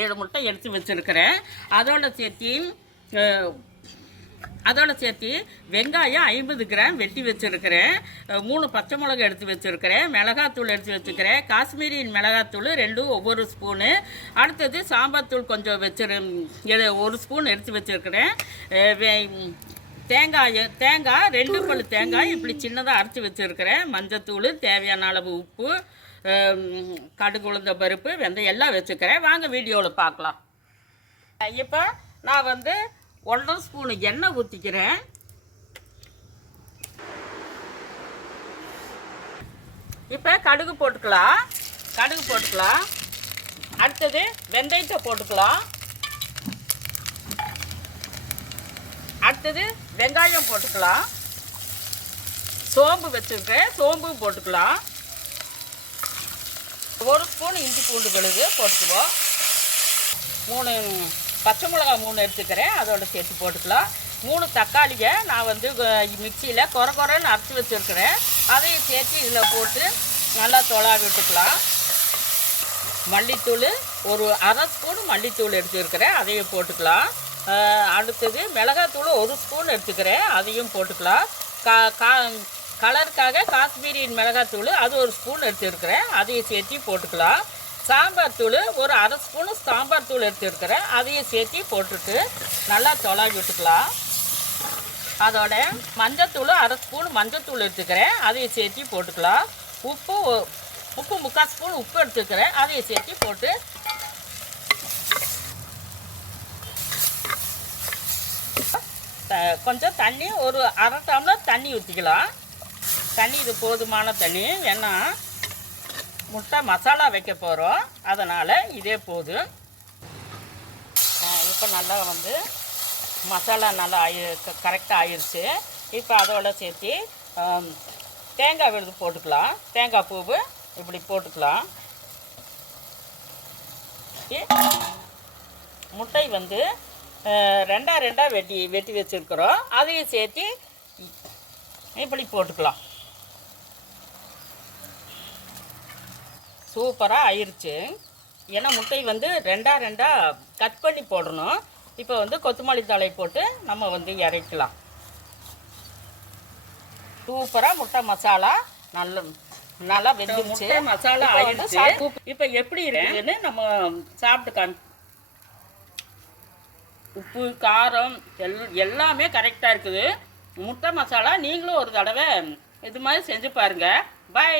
7 முட்டை எடுத்து வச்சுருக்கிறேன். அதோட சேர்த்து வெங்காயம் 50 கிராம் வெட்டி வச்சுருக்கிறேன். 3 பச்சை மிளகாய் எடுத்து வச்சுருக்கிறேன். மிளகாத்தூள் எடுத்து வச்சுக்கிறேன். காஷ்மீரியின் மிளகாத்தூள் 2 ஒவ்வொரு ஸ்பூனு. அடுத்தது சாம்பார் தூள் கொஞ்சம் 1 ஸ்பூன் எடுத்து வச்சுருக்கிறேன். தேங்காய் 2 பல் தேங்காய் இப்படி சின்னதாக அரைச்சி வச்சுருக்கிறேன். மஞ்சத்தூள், தேவையான அளவு உப்பு, கடுகு, உளுந்த பருப்பு, வெந்தயம் எல்லாம் வச்சுக்கிறேன். வாங்க வீடியோவில் பார்க்கலாம். இப்போ நான் 1.5 ஸ்பூனு எண்ணெய் ஊற்றிக்கிறேன். இப்போ கடுகு போட்டுக்கலாம். அடுத்தது வெந்தயத்தை போட்டுக்கலாம். அடுத்தது வெங்காயம் போட்டுக்கலாம். சோம்பு வச்சுருக்கேன், சோம்பு போட்டுக்கலாம். 1 ஸ்பூன் இஞ்சி பூண்டு விழுது போட்டுக்குவோம். 3 பச்சை மிளகா 3 எடுத்துக்கிறேன், அதோட சேர்த்து போட்டுக்கலாம். 3 தக்காளியை நான் மிக்சியில் கொரன்னு அரைச்சி வச்சுருக்கிறேன். அதையும் சேர்த்து இதில் போட்டு நல்லா தொலாவி விட்டுக்கலாம். மல்லித்தூள் ஒரு 1/2 ஸ்பூன் மல்லித்தூள் எடுத்துருக்கிறேன், அதையும் போட்டுக்கலாம். அடுத்தது மிளகாத்தூள் 1 ஸ்பூன் எடுத்துக்கிறேன், அதையும் போட்டுக்கலாம். கலருக்காக காஷ்மீரியின் மிளகாத்தூள் அது 1 ஸ்பூன் எடுத்துருக்கிறேன், அதையும் சேர்த்து போட்டுக்கலாம். சாம்பார் தூள் ஒரு 1/2 ஸ்பூனு சாம்பார் தூள் எடுத்துருக்கிறேன், அதையும் சேர்த்து போட்டுட்டு நல்லா தொலாவி விட்டுக்கலாம். அதோட மஞ்சத்தூள் 1/2 ஸ்பூன் மஞ்சத்தூள் எடுத்துக்கிறேன், அதையும் சேர்த்து போட்டுக்கலாம். உப்பு 3/4 ஸ்பூன் உப்பு எடுத்துக்கிறேன், அதையும் சேர்த்து போட்டு கொஞ்சம் தண்ணி ஒரு 1/2 டம்ளர் தண்ணி ஊற்றிக்கலாம். தண்ணி இது போதுமான தண்ணி, ஏன்னா முட்டை மசாலா வைக்க போகிறோம், அதனால் இதே போதும். இப்போ நல்லா மசாலா நல்லா கரெக்டாக ஆயிடுச்சு. இப்போ அதோட சேர்த்து தேங்காய் விழுது போட்டுக்கலாம். தேங்காய் பூவு இப்படி போட்டுக்கலாம். முட்டை 2 வெட்டி வச்சுருக்குறோம், அதையும் சேர்த்து இப்படி போட்டுக்கலாம். சூப்பராக ஆயிடுச்சு. ஏன்னா முட்டை 2 கட் பண்ணி போடணும். இப்போ கொத்தமல்லி தழை போட்டு நம்ம இறக்கலாம். சூப்பராக முட்டை மசாலா நல்லா வெந்துருச்சு. மசாலா ஆயிடுச்சு. இப்போ எப்படி இருக்குதுன்னு நம்ம சாப்பிட்டு உப்பு காரம் எல்லாமே கரெக்டாக இருக்குது. முட்டை மசாலா நீங்களும் ஒரு தடவை இது மாதிரி செஞ்சு பாருங்கள். பை.